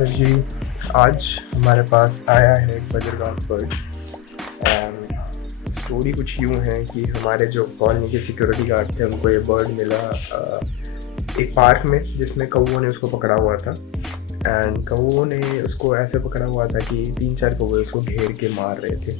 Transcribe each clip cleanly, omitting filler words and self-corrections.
जी, आज हमारे पास आया है एक बजरगाछ बर्ड। स्टोरी कुछ यूँ है कि हमारे जो कॉलोनी के सिक्योरिटी गार्ड थे उनको ये बर्ड मिला एक पार्क में, जिसमें कौवों ने उसको पकड़ा हुआ था। एंड कौवों ने उसको ऐसे पकड़ा हुआ था कि 3-4 कौवे उसको घेर के मार रहे थे।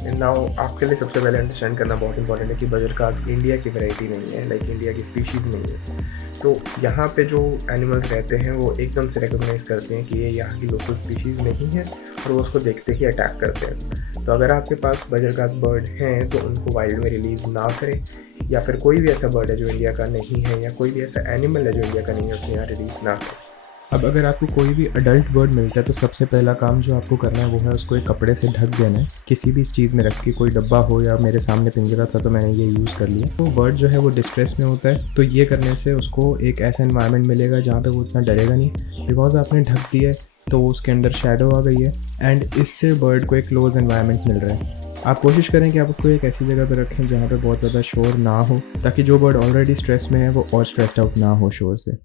एंड नाउ आपके लिए सबसे पहले अंडरस्टैंड करना बहुत इंपॉर्टेंट है कि बजरगाछ इंडिया की वैरायटी नहीं है, लाइक इंडिया की स्पीशीज़ नहीं है। तो यहाँ पे जो एनिमल्स रहते हैं वो एकदम से रिकॉग्नाइज़ करते हैं कि ये यहाँ की लोकल स्पीशीज़ नहीं है, और वो उसको देखते ही अटैक करते हैं। तो अगर आपके पास बजरगाछ बर्ड हैं तो उनको वाइल्ड में रिलीज़ ना करें, या फिर कोई भी ऐसा बर्ड है जो इंडिया का नहीं है, या कोई भी ऐसा एनिमल है जो इंडिया का नहीं है, उसे यहाँ रिलीज़ ना करें। अब अगर आपको कोई भी अडल्ट बर्ड मिलता है तो सबसे पहला काम जो आपको करना है वो है उसको एक कपड़े से ढक देना है, किसी भी चीज़ में रख के। कोई डब्बा हो, या मेरे सामने पिंजरा था तो मैंने ये यूज़ कर लिया। तो बर्ड जो है वो डिस्ट्रेस में होता है, तो ये करने से उसको एक ऐसा इन्वायरमेंट मिलेगा जहाँ पे वो इतना डरेगा नहीं, बिकॉज आपने ढक दिया है तो उसके अंदर शेडो आ गई है एंड इससे बर्ड को एक क्लोज इन्वायरमेंट मिल रहा है। आप कोशिश करें कि आप उसको एक ऐसी जगह पर रखें जहाँ पे बहुत ज़्यादा शोर ना हो, ताकि जो बर्ड ऑलरेडी स्ट्रेस में है वो और स्ट्रेस्ड आउट ना हो शोर से।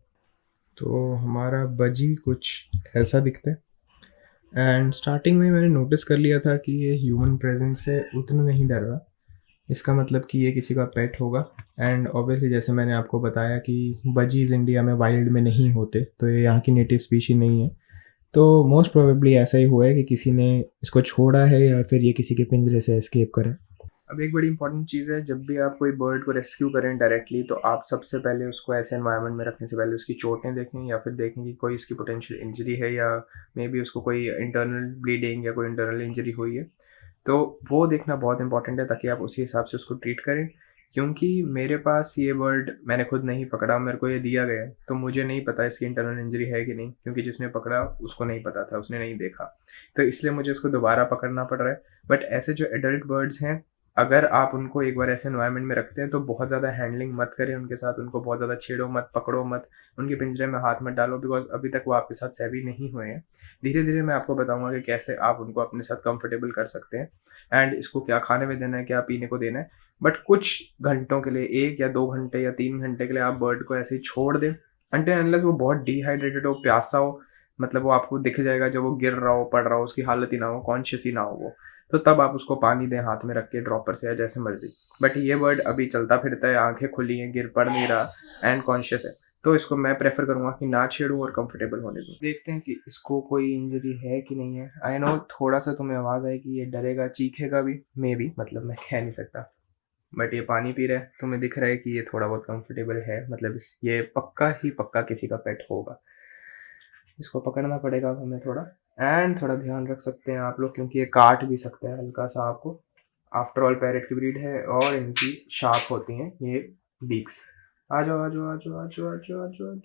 तो हमारा बजी कुछ ऐसा दिखता है। एंड स्टार्टिंग में मैंने नोटिस कर लिया था कि ये ह्यूमन प्रेजेंस से उतना नहीं डर रहा। इसका मतलब कि ये किसी का पेट होगा। एंड ऑब्वियसली जैसे मैंने आपको बताया कि बजीज इंडिया में वाइल्ड में नहीं होते, तो ये यहाँ की नेटिव स्पीशी नहीं है। तो मोस्ट प्रोबेबली ऐसा ही हुआ है कि किसी ने इसको छोड़ा है या फिर ये किसी के पिंजरे से एस्केप करे। अब एक बड़ी इंपॉर्टेंट चीज़ है, जब भी आप कोई बर्ड को रेस्क्यू करें डायरेक्टली, तो आप सबसे पहले उसको ऐसे एनवायरनमेंट में रखने से पहले उसकी चोटें देखें, या फिर देखें कि कोई इसकी पोटेंशियल इंजरी है, या मे बी उसको कोई इंटरनल ब्लीडिंग या कोई इंटरनल इंजरी हुई है। तो वो देखना बहुत इंपॉर्टेंट है, ताकि आप उसी हिसाब से उसको ट्रीट करें। क्योंकि मेरे पास ये बर्ड मैंने खुद नहीं पकड़ा, मेरे को ये दिया गया है, तो मुझे नहीं पता इसकी इंटरनल इंजरी है कि नहीं, क्योंकि जिसने पकड़ा उसको नहीं पता था, उसने नहीं देखा। तो इसलिए मुझे इसको दोबारा पकड़ना पड़ रहा है। बट ऐसे जो एडल्ट बर्ड्स हैं, अगर आप उनको एक बार ऐसे एनवायरनमेंट में रखते हैं तो बहुत ज़्यादा हैंडलिंग मत करें उनके साथ, उनको बहुत ज़्यादा छेड़ो मत, पकड़ो मत, उनके पिंजरे में हाथ मत डालो, बिकॉज अभी तक वो आपके साथ सहवी नहीं हुए हैं। धीरे धीरे मैं आपको बताऊंगा कि कैसे आप उनको अपने साथ कंफर्टेबल कर सकते हैं, एंड इसको क्या खाने में देना है, क्या पीने को देना है। बट कुछ घंटों के लिए, 1 या 2 घंटे या 3 घंटे के लिए आप बर्ड को ऐसे ही छोड़ दें, अनटिल अनलेस वो बहुत डिहाइड्रेटेड हो, प्यासा हो। मतलब वो आपको दिख जाएगा जब वो गिर रहा हो, पड़ रहा हो, उसकी हालत ही ना हो, कॉन्शियस ही ना हो वो, तो तब आप उसको पानी दें हाथ में रख के, ड्रॉपर से या जैसे मर्जी। बट ये बर्ड अभी चलता फिरता है, आंखें खुली हैं, गिर पड़ नहीं रहा, एंड कॉन्शियस है, तो इसको मैं प्रेफर करूंगा कि ना छेड़ूं और कंफर्टेबल होने दूं। देखते हैं कि इसको कोई इंजरी है कि नहीं है। आई नो थोड़ा सा तुम्हें आवाज़ आएगी, ये डरेगा, चीखेगा भी मे बी, मतलब मैं कह नहीं सकता। बट ये पानी पी रहा है, तुम्हें दिख रहा है कि ये थोड़ा बहुत कंफर्टेबल है, मतलब ये पक्का ही पक्का किसी का पेट होगा। इसको पकड़ना पड़ेगा अब हमें थोड़ा, एंड थोड़ा ध्यान रख सकते हैं आप लोग, क्योंकि ये काट भी सकता है हल्का सा आपको। आफ्टर ऑल पैरेट की ब्रीड है और इनकी शार्प होती हैं ये बीक्स। आ जाओ आ जाओ आ जाओ आ जाओ आ जाओ आ जाओ।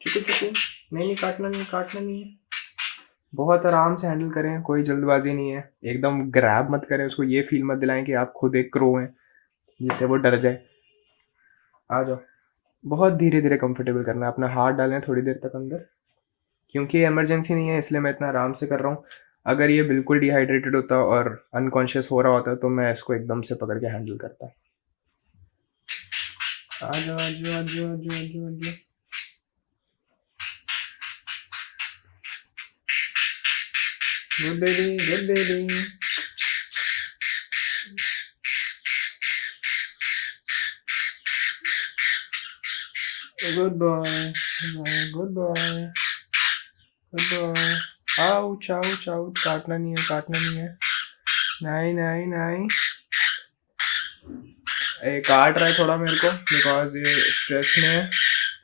चुके चुके, नहीं नहीं, काटना नहीं, काटना नहीं है। बहुत आराम से हैंडल करें, कोई जल्दबाजी नहीं है, एकदम ग्रैब मत करें उसको, ये फील मत दिलाएं कि आप खुद एक क्रो हैं जिससे वो डर जाए। आ जाओ। बहुत धीरे धीरे कंफर्टेबल करना है, अपना हाथ डालें थोड़ी देर तक अंदर, क्योंकि इमरजेंसी नहीं है इसलिए मैं इतना आराम से कर रहा हूँ। अगर ये बिल्कुल डिहाइड्रेटेड होता और अनकॉन्शियस हो रहा होता तो मैं इसको एकदम से पकड़ के हैंडल करता। आ जाओ आ जाओ आ जाओ आ जाओ आ जाओ आ जाओ। Good baby, good baby, good boy, good boy, good boy. Ouch ouch ouch, काटना नहीं है, काटना नहीं है। नहीं नहीं नहीं, ये काट रहा है थोड़ा मेरे को, बिकॉज ये स्ट्रेस में है।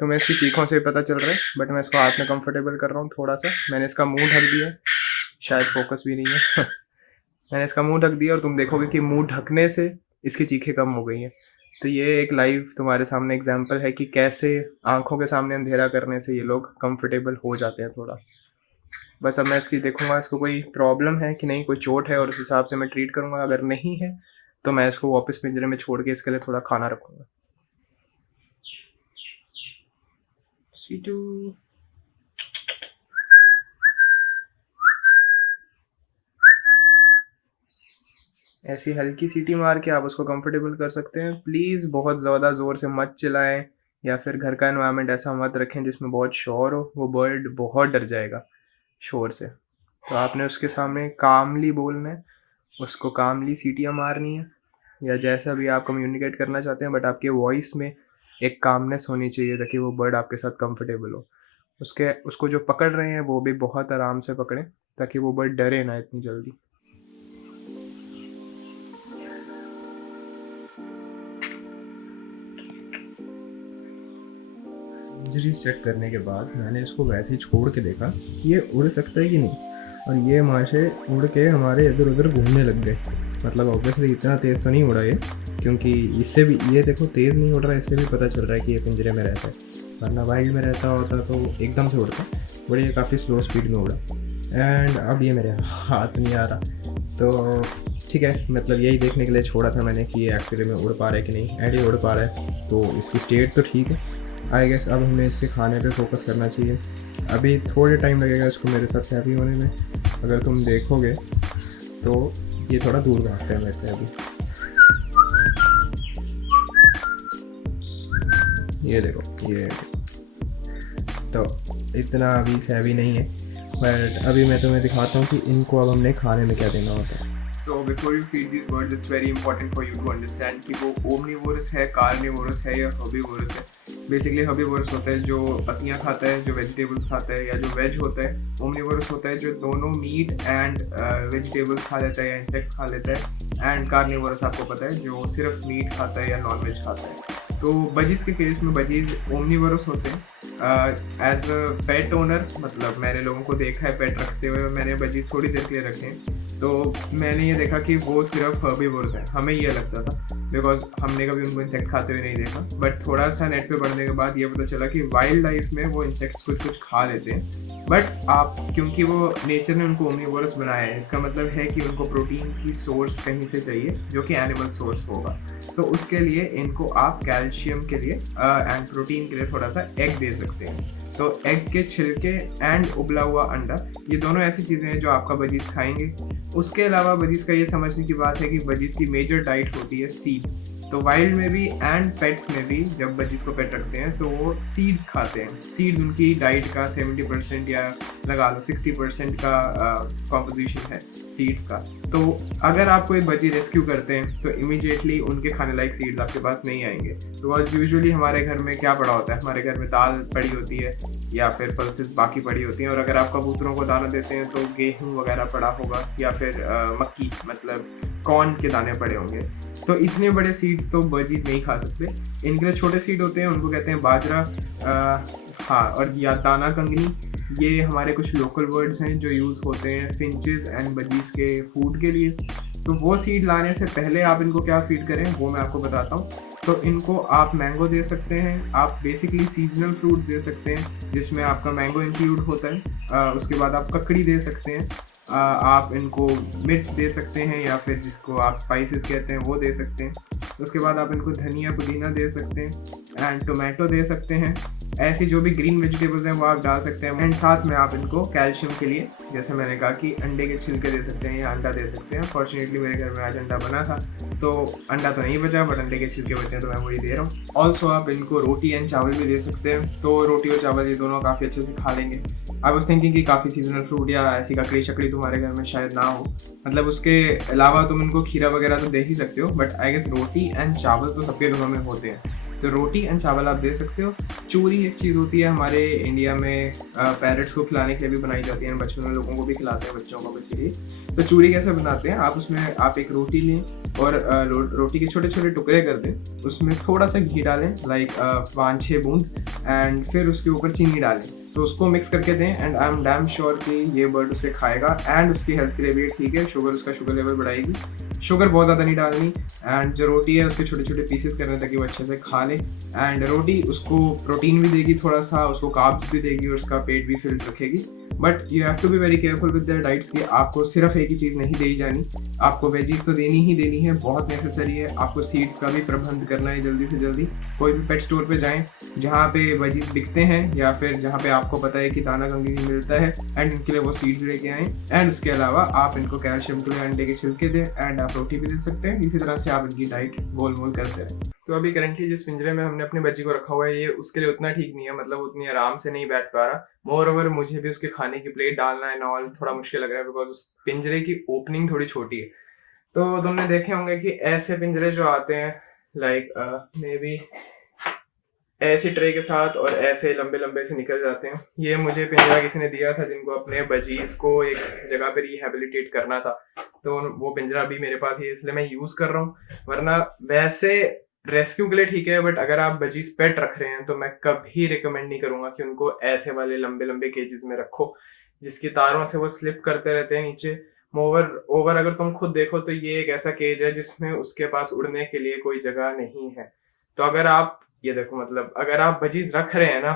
तुम्हें इसकी चीखों से पता चल रहा है, बट मैं इसको हाथ में कंफर्टेबल कर रहा हूँ थोड़ा सा। मैंने इसका मुंह ढक दिया है, शायद फोकस भी नहीं है। मैंने इसका मुंह ढक दिया और तुम देखोगे कि मुंह ढकने से इसकी चीखें कम हो गई हैं। तो ये एक लाइव तुम्हारे सामने एग्जांपल है कि कैसे आंखों के सामने अंधेरा करने से ये लोग कंफर्टेबल हो जाते हैं थोड़ा। बस अब मैं इसकी देखूंगा इसको कोई प्रॉब्लम है कि नहीं, कोई चोट है, और उस हिसाब से मैं ट्रीट करूंगा। अगर नहीं है तो मैं इसको वापस पिंजरे में छोड़ के इसके लिए थोड़ा खाना रखूंगा। स्वीटू। ऐसी हल्की सीटी मार के आप उसको कंफर्टेबल कर सकते हैं। प्लीज़ बहुत ज़्यादा ज़ोर से मत चिल्लाएं, या फिर घर का एनवायरनमेंट ऐसा मत रखें जिसमें बहुत शोर हो, वो बर्ड बहुत डर जाएगा शोर से। तो आपने उसके सामने कामली बोलना है, उसको कामली सीटियाँ मारनी है या जैसा भी आप कम्युनिकेट करना चाहते हैं, बट आपके वॉइस में एक कामनेस होनी चाहिए ताकि वो बर्ड आपके साथ कंफर्टेबल हो। उसको जो पकड़ रहे हैं वो भी बहुत आराम से पकड़ें ताकि वो बर्ड डरे ना इतनी जल्दी। इंजरीज चेक करने के बाद मैंने इसको वैसे ही छोड़ के देखा कि ये उड़ सकता है कि नहीं, और ये माशे उड़ के हमारे इधर उधर घूमने लग गए। मतलब ऑब्वियसली इतना तेज़ तो नहीं उड़ा ये, क्योंकि इससे भी ये देखो तेज़ नहीं उड़ रहा है, इससे भी पता चल रहा है कि ये पिंजरे में रहता है, वरना वाइल्ड में रहता होता तो एकदम से उड़ता, बट ये काफ़ी स्लो स्पीड में उड़ा। एंड अब ये मेरे हाथ नहीं आ रहा, तो ठीक है, मतलब यही देखने के लिए छोड़ा था मैंने कि ये एक्चुअली में उड़ पा रहा है कि नहीं। एंड ये उड़ पा रहा है तो इसकी स्टेट तो ठीक है। आई गेस अब हमें इसके खाने पे फोकस करना चाहिए। अभी थोड़े टाइम लगेगा इसको मेरे साथ हैप्पी होने में। अगर तुम देखोगे तो ये थोड़ा दूर भागते हैं वैसे अभी, ये देखो ये, तो इतना अभी हैवी नहीं है, बट अभी मैं तुम्हें दिखाता हूँ कि इनको अब हमने खाने में क्या देना होता है। So before you feed these birds, it's very important for you to understand कि वो omnivorous है, carnivorous है या herbivorous है। बेसिकली herbivorous होता है जो पत्तियाँ खाता है, जो वेजिटेबल्स खाता है, या जो वेज होता है। omnivorous होता है जो दोनों मीट एंड वेजिटेबल्स खा लेता है या इंसेक्ट्स खा लेता है। एंड कार्निवोरस आपको पता है जो सिर्फ मीट खाता है या नॉन वेज खाता है। तो बजीज के केस में बजीज ओमनीवोरस होते हैं। एज अ पेट ओनर, मतलब मैंने लोगों को देखा है पेट रखते हुए, मैंने बजीज थोड़ी देर के लिए रखे हैं, तो मैंने ये देखा कि वो सिर्फ हर्बीवोरस है। हमें ये लगता था बिकॉज हमने कभी उनको इंसेक्ट खाते हुए नहीं देखा, बट थोड़ा सा नेट पे पढ़ने के बाद ये पता चला कि वाइल्ड लाइफ में वो इंसेक्ट्स कुछ खा लेते हैं, बट आप क्योंकि वो नेचर ने उनको ओमनीवोरस बनाया है, इसका मतलब है कि उनको प्रोटीन की सोर्स कहीं से चाहिए जो कि एनिमल सोर्स होगा। तो उसके लिए इनको आप कैल्शियम के लिए एंड प्रोटीन के लिए थोड़ा सा एग दे सकते हैं। तो एग के छिलके एंड उबला हुआ अंडा, ये दोनों ऐसी चीज़ें हैं जो आपका बजीज खाएंगे। उसके अलावा बजीज का ये समझने की बात है कि बजीज की मेजर डाइट होती है सीड्स। तो वाइल्ड में भी एंड पेट्स में भी जब बजीज को पेट रखते हैं तो वो सीड्स खाते हैं। सीड्स उनकी डाइट का 70% या लगा लो 60% का कॉम्पोजिशन है सीड्स का। तो अगर आप कोई बजी रेस्क्यू करते हैं तो इमीडिएटली उनके खाने लायक सीड्स आपके पास नहीं आएंगे। तो आज यूजुअली हमारे घर में क्या पड़ा होता है, हमारे घर में दाल पड़ी होती है या फिर पल्सेस बाकी पड़ी होती हैं, और अगर आप कबूतरों को दाना देते हैं तो गेहूँ वगैरह पड़ा होगा या फिर मक्की मतलब कॉर्न के दाने पड़े होंगे। तो इतने बड़े सीड्स तो बजीज नहीं खा सकते। इनके लिए छोटे सीड होते हैं, उनको कहते हैं बाजरा, हाँ, और या दाना कंगनी। ये हमारे कुछ लोकल वर्ड्स हैं जो यूज़ होते हैं फिंचेस एंड बजीज के फूड के लिए। तो वो सीड लाने से पहले आप इनको क्या फीड करें वो मैं आपको बताता हूँ। तो इनको आप मैंगो दे सकते हैं, आप बेसिकली सीजनल फ्रूट्स दे सकते हैं जिसमें आपका मैंगो इंक्लूड होता है। उसके बाद आप ककड़ी दे सकते हैं, आप इनको मिर्च दे सकते हैं या फिर जिसको आप स्पाइसेस कहते हैं वो दे सकते हैं। उसके बाद आप इनको धनिया पुदीना दे सकते हैं एंड टोमेटो दे सकते हैं। ऐसी जो भी ग्रीन वेजिटेबल्स हैं वो आप डाल सकते हैं। एंड साथ में आप इनको कैल्शियम के लिए, जैसे मैंने कहा कि अंडे के छिलके दे सकते हैं या अंडा दे सकते हैं। फॉर्चुनेटली मेरे घर में आज अंडा बना था तो अंडा तो नहीं बचा, बट अंडे के छिलके बचे हैं तो मैं वही दे रहा हूँ। ऑल्सो आप इनको रोटी एंड चावल भी दे सकते हैं, तो रोटी और चावल ये दोनों काफ़ी अच्छे से खा लेंगे। आई वाज थिंकिंग कि काफ़ी सीजनल फ्रूट या ऐसी ककड़ी शकड़ी तुम्हारे घर में शायद ना हो, मतलब उसके अलावा तुम इनको खीरा वगैरह तो दे ही सकते हो, but I guess roti and chawal तो सबके घरों में होते हैं, तो रोटी एंड चावल आप दे सकते हो। चूरी एक चीज़ होती है हमारे इंडिया में, पैरट्स को खिलाने के लिए भी बनाई जाती है, बचपन में लोगों को भी खिलाते हैं बच्चों को बेसिकली। तो चूरी कैसे बनाते हैं, आप उसमें आप एक रोटी लें और रोटी के छोटे छोटे टुकड़े कर दें, उसमें थोड़ा सा घी डालें लाइक 5-6 बूंद, एंड फिर उसके ऊपर चीनी डालें, तो उसको मिक्स करके दें। And I am damn sure कि ये बर्ड उसे खाएगा एंड उसकी हेल्थ के लिए भी ठीक है। उसका शुगर लेवल बढ़ाएगी, शुगर बहुत ज़्यादा नहीं डालनी। एंड जो रोटी है उसके छोटे छोटे पीसेस करने ताकि वो अच्छे से खा ले। एंड रोटी उसको प्रोटीन भी देगी थोड़ा सा, उसको कार्ब्स भी देगी और उसका पेट भी फिल्ड रखेगी। But you have to be very careful with their diets कि आपको सिर्फ एक ही चीज़ नहीं दी जानी, आपको वेजीज तो देनी ही देनी है, बहुत नेसेसरी है। आपको सीड्स का भी प्रबंध करना है जल्दी से जल्दी। कोई भी पेट स्टोर पे जाएं जहाँ पे वेजीज बिकते हैं या फिर जहाँ पे आपको पता है कि दाना कंगी मिलता है, एंड इनके लिए वो सीड्स लेके आएँ। एंड उसके अलावा आप इनको कैल्शियम के लिए अंडे के छिलके दें, एंड आप रोटी भी दे सकते हैं। इसी तरह से आप इनकी डाइट गोल मोल करते रहें। तो अभी करंटली जिस पिंजरे में हमने अपने बच्ची को रखा हुआ है ये उसके लिए उतना ठीक नहीं है, मतलब उतनी आराम से नहीं बैठ पा रहा। मोर ओवर मुझे भी उसके खाने की प्लेट डालना है और थोड़ा मुश्किल लग रहा है बिकॉज उस पिंजरे की ओपनिंग थोड़ी छोटी है। तो तुमने देखे होंगे कि ऐसे पिंजरे जो आते हैं लाइक मे बी ऐसी ट्रे के साथ और ऐसे लंबे लंबे से निकल जाते हैं। ये मुझे पिंजरा किसी ने दिया था जिनको अपने बजीज को एक जगह पर रिहेबिलिटेट करना था, तो वो पिंजरा भी मेरे पास ही है इसलिए मैं यूज़ कर रहा हूँ। वरना वैसे रेस्क्यू के लिए ठीक है, बट अगर आप बजीज पेट रख रहे हैं तो मैं कभी रिकमेंड नहीं करूँगा कि उनको ऐसे वाले लंबे लंबे केजेस में रखो जिसकी तारों से वो स्लिप करते रहते हैं नीचे। ओवर अगर तुम खुद देखो तो ये एक ऐसा केज है जिसमें उसके पास उड़ने के लिए कोई जगह नहीं है। तो अगर आप ये देखो, मतलब अगर आप बजीज रख रहे हैं ना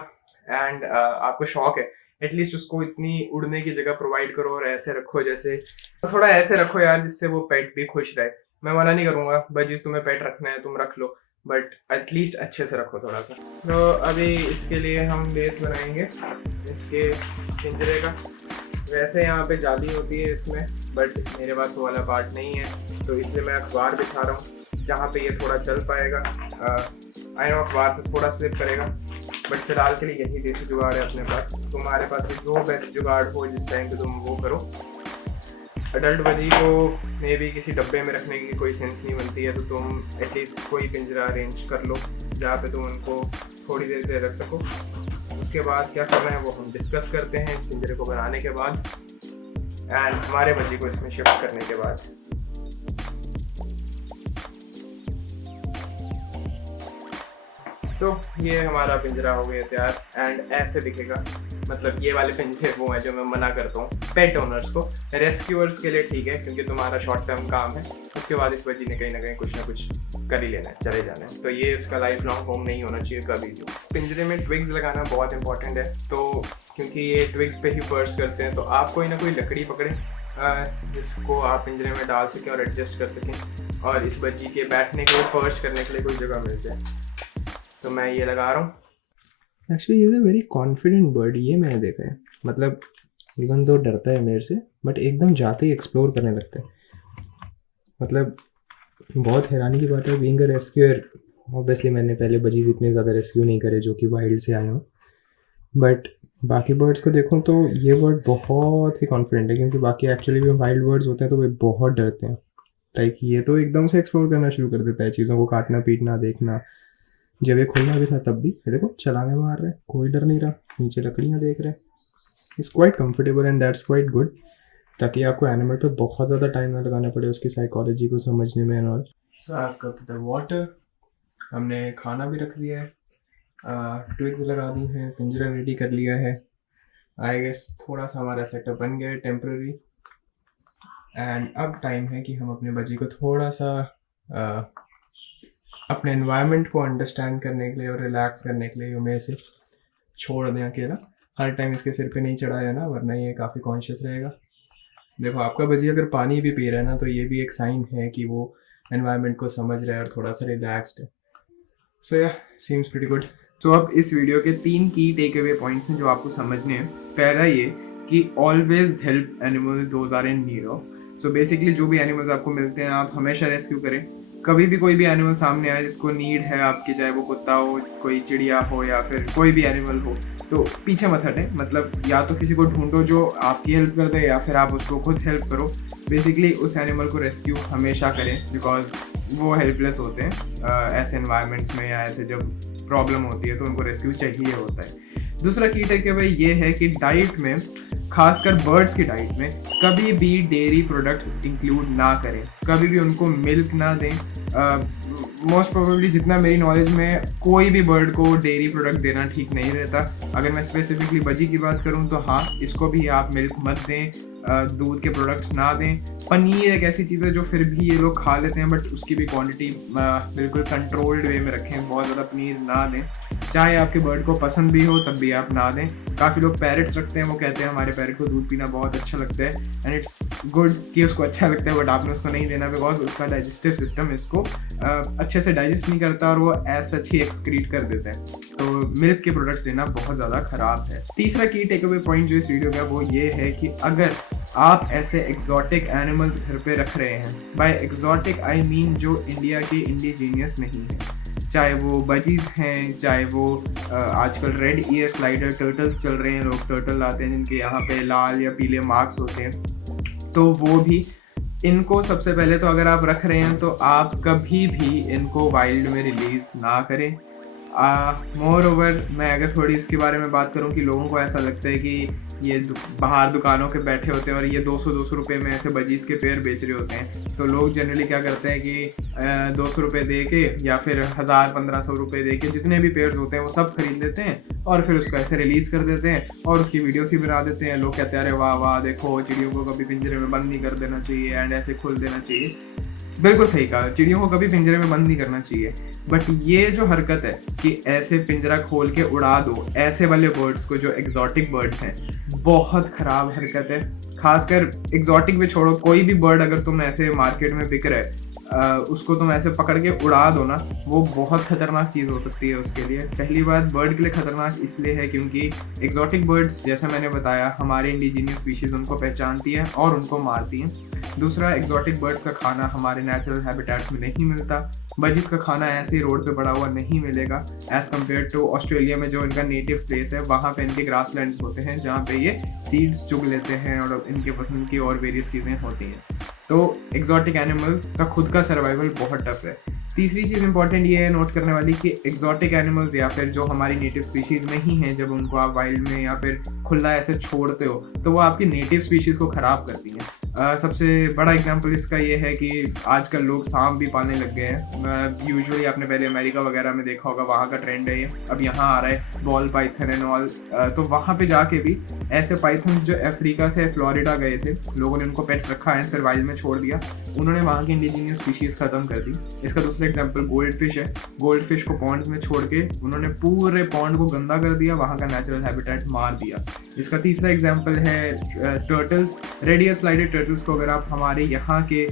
एंड आपको शौक है, एटलीस्ट उसको इतनी उड़ने की जगह प्रोवाइड करो और ऐसे रखो, जैसे थोड़ा ऐसे रखो यार जिससे वो पेट भी खुश रहे। मैं मना नहीं करूँगा, बजीज तुम्हें पेट रखना है तुम रख लो, बट एटलीस्ट अच्छे से रखो थोड़ा सा। तो अभी इसके लिए हम बेस बनाएंगे इसके पिंजरे का। वैसे यहाँ पे जाली होती है इसमें, बट मेरे पास वो वाला पार्ट नहीं है तो इसलिए मैं अखबार बिछा रहा हूँ जहाँ पे ये थोड़ा चल पाएगा। आई नो अखबार से थोड़ा स्लिप करेगा, बट फिलहाल के लिए यही देसी जुगाड़ है अपने पास। तुम्हारे पास भी जो बेस्ट जुगाड़ हो जिस टाइम पे तुम वो करो। अडल्ट बजी को मे भी किसी डब्बे में रखने की कोई सेंस नहीं बनती है, तो तुम एटलीस्ट कोई पिंजरा अरेंज कर लो जहाँ पे तुम उनको थोड़ी देर तक रख सको। उसके बाद क्या करना है वो हम डिस्कस करते हैं इस पिंजरे को बनाने के बाद एंड हमारे बजी को इसमें शिफ्ट करने के बाद। तो ये हमारा पिंजरा हो गया तैयार एंड ऐसे दिखेगा। मतलब ये वाले पिंजरे वो हैं जो मैं मना करता हूँ पेट ओनर्स को। रेस्क्यूअर्स के लिए ठीक है क्योंकि तुम्हारा शॉर्ट टर्म काम है, उसके बाद इस बच्ची ने कहीं ना कहीं कुछ ना कुछ कर ही लेना है, चले जाना है, तो ये उसका लाइफ लॉन्ग होम नहीं होना चाहिए कभी भी। पिंजरे में ट्विग्स लगाना बहुत इंपॉर्टेंट है, तो क्योंकि ये ट्विग्स पे ही पर्स करते हैं, तो आप कोई ना कोई लकड़ी पकड़ें जिसको आप पिंजरे में डाल सकें और एडजस्ट कर सकें और इस बच्ची के बैठने के लिए पर्च करने के लिए कोई जगह मिल जाए। तो मैं ये लगा रहा हूँ। Actually is a very confident bird, ये मैंने देखा है। मतलब इवन दो डरता है मेरे से, बट एकदम जाते ही एक्सप्लोर करने लगता है। मतलब बहुत हैरानी की बात है, बीइंग अ रेस्क्यूअर ऑब्वियसली मैंने पहले बजीज इतने ज़्यादा रेस्क्यू नहीं करे जो कि वाइल्ड से आए हों, बट बाकी बर्ड्स को देखूँ तो ये बर्ड बहुत ही कॉन्फिडेंट है, क्योंकि बाकी एक्चुअली भी वाइल्ड बर्ड्स होते हैं तो वे बहुत डरते हैं। लाइक ये तो एकदम से एक्सप्लोर करना शुरू कर देता है, चीज़ों को काटना पीटना देखना। जब ये खुलना भी था तब भी ये देखो चलाने मार रहे, कोई डर नहीं रहा, नीचे लकड़ियाँ देख रहे। It's quite comfortable and that's quite good, ताकि आपको एनिमल पे बहुत ज़्यादा टाइम ना लगाना पड़े उसकी साइकोलॉजी को समझने में and all. So I have cupped the water, हमने खाना भी रख दिया है, ट्विग्स लगा दी हैं, पिंजरा रेडी कर लिया है। आई गेस थोड़ा सा हमारा सेटअप बन गया है टेम्प्रेरी, एंड अब टाइम है कि हम अपने बच्ची को थोड़ा सा अपने एनवायरनमेंट को अंडरस्टैंड करने के लिए और रिलैक्स करने के लिए उमें से छोड़ दें अकेला। हर टाइम इसके सिर पे नहीं चढ़ा रहना, वरना ये काफ़ी कॉन्शियस रहेगा। देखो आपका बजी अगर पानी भी पी रहा है ना, तो ये भी एक साइन है कि वो एनवायरनमेंट को समझ रहा है और थोड़ा सा रिलैक्स्ड है। सो या सीम्स प्रीटी गुड। तो अब इस वीडियो के 3 की टेक अवे पॉइंट्स हैं जो आपको समझने हैं। पहला ये कि always help animals those are in need of. So basically जो भी एनिमल्स आपको मिलते हैं आप हमेशा रेस्क्यू करें। कभी भी कोई भी एनिमल सामने आए जिसको नीड है आपकी, चाहे वो कुत्ता हो, कोई चिड़िया हो या फिर कोई भी एनिमल हो, तो पीछे मत हटें। मतलब या तो किसी को ढूंढो जो आपकी हेल्प कर दे या फिर आप उसको खुद हेल्प करो। बेसिकली उस एनिमल को रेस्क्यू हमेशा करें बिकॉज वो हेल्पलेस होते हैं ऐसे एनवायरनमेंट्स में या ऐसे जब प्रॉब्लम होती है तो उनको रेस्क्यू चाहिए होता है। दूसरा की टेक अवे ये है कि डाइट में, खासकर बर्ड्स की डाइट में, कभी भी डेयरी प्रोडक्ट्स इंक्लूड ना करें, कभी भी उनको मिल्क ना दें। मोस्ट प्रोबेबली जितना मेरी नॉलेज में कोई भी बर्ड को डेयरी प्रोडक्ट देना ठीक नहीं रहता। अगर मैं स्पेसिफिकली बजी की बात करूं तो हाँ, इसको भी आप मिल्क मत दें, दूध के प्रोडक्ट्स ना दें। पनीर एक ऐसी चीज़ है जो फिर भी ये लोग खा लेते हैं, बट उसकी भी क्वांटिटी बिल्कुल कंट्रोल्ड वे में रखें, बहुत ज़्यादा पनीर ना दें। चाहे आपके बर्ड को पसंद भी हो तब भी आप ना दें। काफ़ी लोग पैरट्स रखते हैं, वो कहते हैं हमारे पैरट को दूध पीना बहुत अच्छा लगता है, एंड इट्स गुड कि उसको अच्छा लगता है, बट आपने उसको नहीं देना बिकॉज उसका डाइजेस्टिव सिस्टम इसको अच्छे से डाइजेस्ट नहीं करता और वो एज सच ही एक्सक्रीट कर देते हैं। तो मिल्क के प्रोडक्ट्स देना बहुत ज़्यादा ख़राब है। तीसरा की टेक अवे पॉइंट जो इस वीडियो का वो ये है कि अगर आप ऐसे एक्जॉटिक एनिमल्स घर पे रख रहे हैं, बाय एक्जॉटिक आई मीन जो इंडिया के इंडिजीनियस नहीं है, चाहे वो बजीज हैं, चाहे वो आजकल रेड ईयर स्लाइडर टर्टल्स चल रहे हैं, लोग टर्टल लाते हैं जिनके यहाँ पे लाल या पीले मार्क्स होते हैं, तो वो भी इनको सबसे पहले तो अगर आप रख रहे हैं तो आप कभी भी इनको वाइल्ड में रिलीज़ ना करें। मोर ओवर मैं अगर थोड़ी इसके बारे में बात करूं कि लोगों को ऐसा लगता है कि ये बाहर दुकानों के बैठे होते हैं और ये 200 रुपये में ऐसे बजीज़ के पेड़ बेच रहे होते हैं, तो लोग जनरली क्या करते हैं कि 200 रुपये दे के या फिर 1000-1500 रुपये दे के जितने भी पेड़ होते हैं वो सब खरीद लेते हैं और फिर उसको ऐसे रिलीज़ कर देते हैं और उसकी वीडियोस ही बना देते हैं। लोग कहते हैं अरे वाह वाह देखो चिड़ियों को कभी पिंजरे में बंद नहीं कर देना चाहिए एंड ऐसे खोल देना चाहिए। बिल्कुल सही कहा, चिड़ियों को कभी पिंजरे में बंद नहीं करना चाहिए, बट ये जो हरकत है कि ऐसे पिंजरा खोल के उड़ा दो ऐसे वाले बर्ड्स को जो एग्जॉटिक बर्ड्स हैं, बहुत ख़राब हरकत है। खासकर एग्जॉटिक भी छोड़ो, कोई भी बर्ड अगर तुम ऐसे मार्केट में बिक रहे उसको तुम ऐसे पकड़ के उड़ा दो ना, वो बहुत ख़तरनाक चीज़ हो सकती है उसके लिए। पहली बात बर्ड के लिए ख़तरनाक इसलिए है क्योंकि एग्जॉटिक बर्ड्स जैसा मैंने बताया हमारे इंडिजीनियस स्पीशीज़ उनको पहचानती है और उनको मारती हैं। दूसरा, एग्जॉटिक बर्ड्स का खाना हमारे नेचुरल हैबिटेट्स में नहीं मिलता। बजीज़ का खाना ऐसे ही रोड पे पड़ा हुआ नहीं मिलेगा एज़ कम्पेयर टू ऑस्ट्रेलिया में जो इनका नेटिव प्लेस है, वहाँ पे इनके ग्रासलैंड्स होते हैं जहाँ पे ये सीड्स चुग लेते हैं और इनके पसंद की और वेरियस चीज़ें होती हैं। तो एग्जॉटिक एनिमल्स का खुद का सर्वाइवल बहुत टफ है। तीसरी चीज़ इंपॉर्टेंट ये है नोट करने वाली कि एग्जॉटिक एनिमल्स या फिर जो हमारी नेटिव स्पीशीज़ नहीं हैं, जब उनको आप वाइल्ड में या फिर खुला ऐसे छोड़ते हो तो वो आपकी नेटिव स्पीशीज़ को ख़राब करती हैं। सबसे बड़ा एग्जांपल इसका ये है कि आजकल लोग सांप भी पालने लग गए हैं। यूजुअली आपने पहले अमेरिका वगैरह में देखा होगा, वहाँ का ट्रेंड है ये, अब यहाँ आ रहा है बॉल पाइथन एंड ऑल। तो वहाँ पे जाके भी ऐसे पाइथन्स जो अफ्रीका से फ्लोरिडा गए थे, लोगों ने उनको पेट्स रखा है फिर वाइल्ड में छोड़ दिया, उन्होंने वहाँ की इंडिजीनियस स्पीशीज़ ख़त्म कर दी। इसका दूसरा एग्जाम्पल गोल्ड फिश है। गोल्ड फिश को पॉन्ड्स में छोड़ के उन्होंने पूरे पॉन्ड को गंदा कर दिया, वहाँ का नेचुरल हैबिटेट मार दिया। इसका तीसरा एग्जाम्पल है turtles. Red year slided turtles को अगर आप हमारे यहाँ के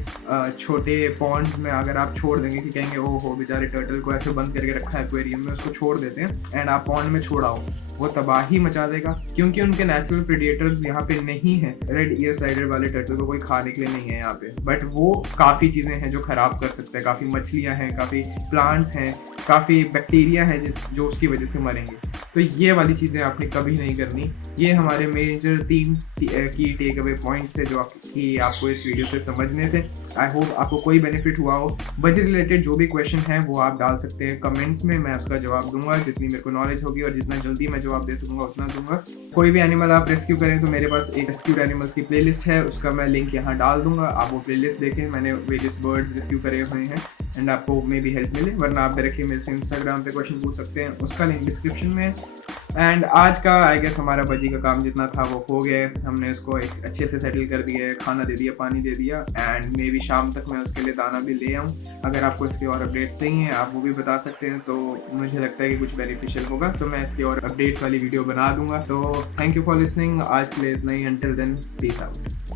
छोटे पॉन्ड्स में अगर आप छोड़ देंगे कि कहेंगे ओ हो बेचारे टर्टल को ऐसे बंद करके रखा है एक्वेरियम में, उसको छोड़ देते हैं एंड आप पॉन्ड में छोड़ाओ, वो तबाही मचा देगा क्योंकि उनके नेचुरल प्रेडिएटर्स यहाँ पे नहीं है। रेड ईयर स्लाइडर वाले टर्टल को कोई खाने के लिए नहीं है यहाँ पे, बट वो काफ़ी चीज़ें हैं जो ख़राब कर सकते हैं। काफ़ी मछलियाँ हैं, काफ़ी प्लांट्स हैं, काफ़ी बैक्टीरिया हैं जो उसकी वजह से मरेंगे। तो ये वाली चीज़ें आपने कभी नहीं करनी। ये हमारे मेजर 3 की टेक अवे पॉइंट्स थे जो कि आपको इस वीडियो से समझने थे। आई होप आपको कोई बेनिफिट हुआ हो। बजट रिलेटेड जो भी क्वेश्चन है वो आप डाल सकते हैं कमेंट्स में, मैं उसका जवाब दूंगा जितनी मेरे को नॉलेज होगी और जितना जल्दी मैं जवाब दे सकूँगा उतना दूंगा। कोई भी एनिमल आप रेस्क्यू करें तो मेरे पास एक रेस्क्यूड एनिमल्स की प्लेलिस्ट है, उसका मैं लिंक यहाँ डाल दूंगा, आप वो प्लेलिस्ट देखें। मैंने वेरियस बर्ड्स रेस्क्यू करे हुए हैं एंड आपको मे भी हेल्प मिले, वरना आप डायरेक्टली मेरे से इंस्टाग्राम पे क्वेश्चन पूछ सकते हैं, उसका लिंक डिस्क्रिप्शन में। एंड आज का आई गेस हमारा बजी का काम जितना था वो हो गया है, हमने उसको एक अच्छे से सेटल कर दिया है, खाना दे दिया, पानी दे दिया एंड मे बी शाम तक मैं उसके लिए दाना भी ले आऊँ। अगर आपको इसके और अपडेट्स चाहिए आप वो भी बता सकते हैं, तो मुझे लगता है कि कुछ बेनिफिशियल होगा तो मैं इसकी और अपडेट्स वाली वीडियो बना दूंगा। तो थैंक यू फॉर लिसनिंग, आज के लिए इतना ही, अंटिल देन पीस आउट।